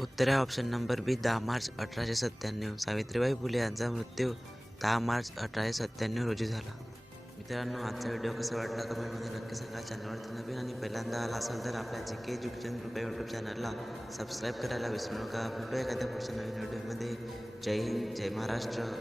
उत्तर आहे option number बी दहा मार्च अठराशे सत्त्याण्णव. सावित्रीबाई फुले यांचा मृत्यू दहा मार्च अठराशे सत्त्याण्णव रोजी झाला. मित्रांनो आजचा व्हिडिओ कसा वाटला कमेंटमध्ये नक्की सांगा. चॅनलवरती नवीन आणि पहिल्यांदा आला असेल तर आपल्या जे के एज्युकेशन ग्रुप आहे यूट्यूब चॅनलला सबस्क्राईब करायला विसरू नका. भेटू एखाद्या पुढच्या नवीन व्हिडिओमध्ये जय हिंद जय महाराष्ट्र.